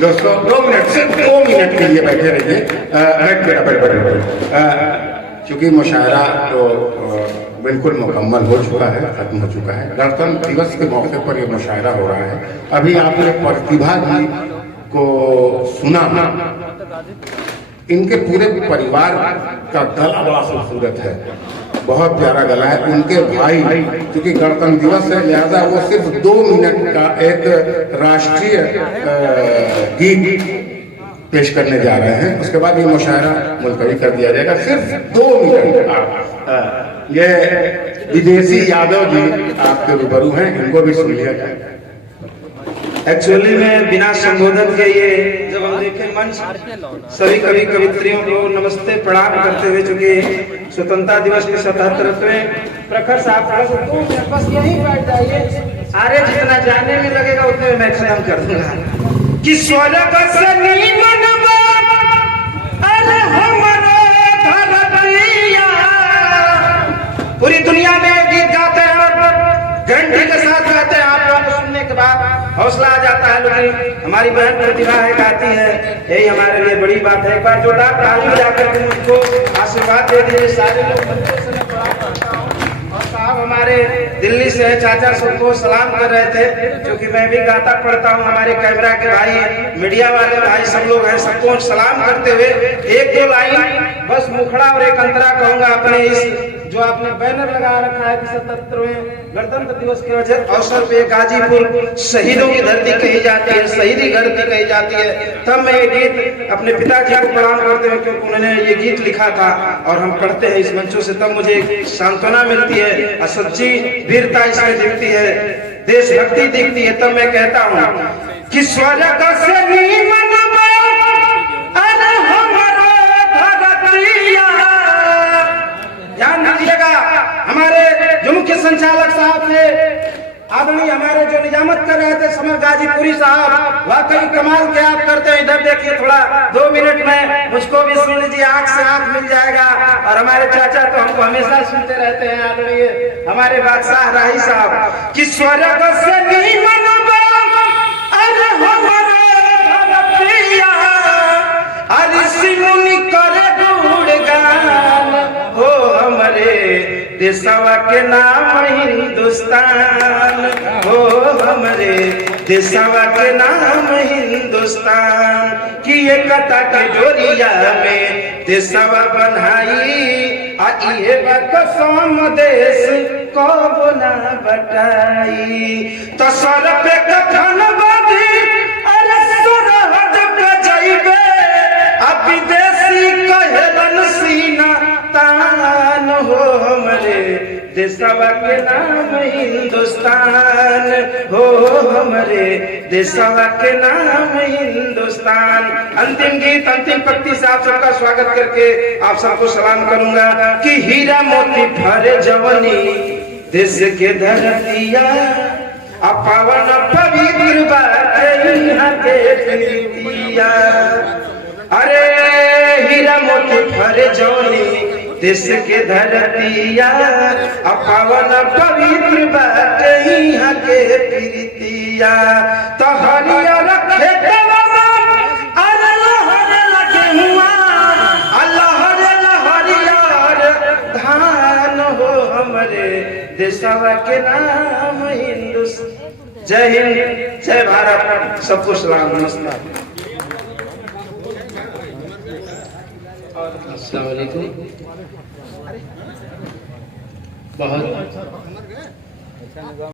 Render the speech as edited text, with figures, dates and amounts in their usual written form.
दोस्तों 2 मिनट, सिर्फ 2 मिनट के लिए बैठे रहिए। बैठ चूंकि मुशायरा तो बिल्कुल मुकम्मल हो चुका है, खत्म हो चुका है। गणतंत्र दिवस के मौके पर यह मुशायरा हो रहा है। अभी आपने प्रतिभा जी को सुना, इनके पूरे परिवार का गला बड़ा खूबसूरत है, बहुत प्यारा गला है। उनके भाई, क्योंकि गणतंत्र दिवस है लिहाजा वो सिर्फ 2 मिनट का एक राष्ट्रीय गीत पेश करने जा रहे हैं। उसके बाद ये मुशायरा मुलतवी कर दिया जाएगा। सिर्फ 2 मिनट ये विदेशी यादव जी आपके रूबरू हैं, इनको भी सुन लिया जाए। एक्चुअली में बिना संबोधन के ये जब हम देखें मंच, सभी कवि कवित्रियों को नमस्ते प्रणाम करते हुए, चूंकि स्वतंत्रता दिवस के 77वें प्रखर साहब थोड़ा सा तो बस यहीं बैठ जाइए, आरे जितना जाने में लगेगा उतने में मैं खत्म कर दूंगा। कि स्वर्ग से नीमन अरे हमारे धरतिया, पूरी दुनिया में गीत गाते हैं और घंटी के साथ गाते हैं। आप लोगों को सुनने के बाद हौसला आ जाता है, लेकिन हमारी बहन प्रतिभा है, गाती है, यही हमारे लिए बड़ी बात है। एक बार जोरदार ताली जाकर के मुझको आशीर्वाद दे दीजिए सारे लोग। और साहब हमारे दिल्ली से चाचा सबको सलाम कर रहे थे, क्योंकि मैं भी गाता पढ़ता हूँ। हमारे कैमरा के भाई, मीडिया वाले भाई सब लोग हैं, सबको सलाम करते हुए 1-2 लाइन बस मुखड़ा और एक अंतरा कहूंगा अपने इस जो आपने बैनर लगा रखा है कि 77वें गणतंत्र दिवस के अवसर पे गाजीपुर शहीदों की धरती कही जाती है, शहीदी धरती कही जाती है। तब मैं ये गीत अपने पिताजी को प्रणाम करते हुए, क्योंकि उन्होंने ये गीत लिखा था और हम पढ़ते हैं इस मंचों से, तब मुझे सांत्वना मिलती है, सच्ची वीरता इसमें दिखती है, देशभक्ति दिखती है। तब मैं कहता हूँ कि स्वर्ग से नीमन अरे हमारे धरतिया। ध्यान दीजिएगा, हमारे जो मुख्य संचालक साहब थे, आदरणीय हमारे जो निजामत कर रहे थे समर गाजीपुरी साहब, वाकई कमाल के आप करते हैं। इधर देखिए थोड़ा 2 मिनट में मुझको भी सुन लीजिए, आंख से आंख मिल जाएगा। और हमारे चाचा तो हमको हमेशा सुनते रहते हैं, आदरणीय हमारे बादशाह राही साहब। कि स्वर्ग से नीमन अरे हमारे धरतिया, अरे सिमुनि करे गुणगान हो हमारे देशवा के नाम हिंदुस्तान, हो हमारे देशवा के नाम हिंदुस्तान। कि एकता के डोरिया में देशवा बनाई, आइए कसम देश को ना बटाई। तो सर पे कफन बांधी अरे सरहद पे जाइबे, अब विदेशी कहलन सीना तान हो हमारे देशवा के नाम हिंदुस्तान, हो हमारे देशवा के नाम हिंदुस्तान। अंतिम गीत, अंतिम पंक्ति से आप सबका स्वागत करके आप सबको सलाम करूंगा। कि हीरा मोती भरे जवनी देश के धरतिया, पावन पवित्र बाटे यहाँ के प्रीतिया। अरे हीरा मोती भरे जवनी देश के धरतिया, पावन पवित्र बाटे यहाँ के प्रीतिया। तो हरियर खेतवा अरे लहरे लगे हुआ, लहरियर धान हो हमारे देशवा के नाम हिंदुस्तान। जय हिंद, जय भारत, सबको सलाम, नमस्कार। अस्सलाम वालेकुम। बहुत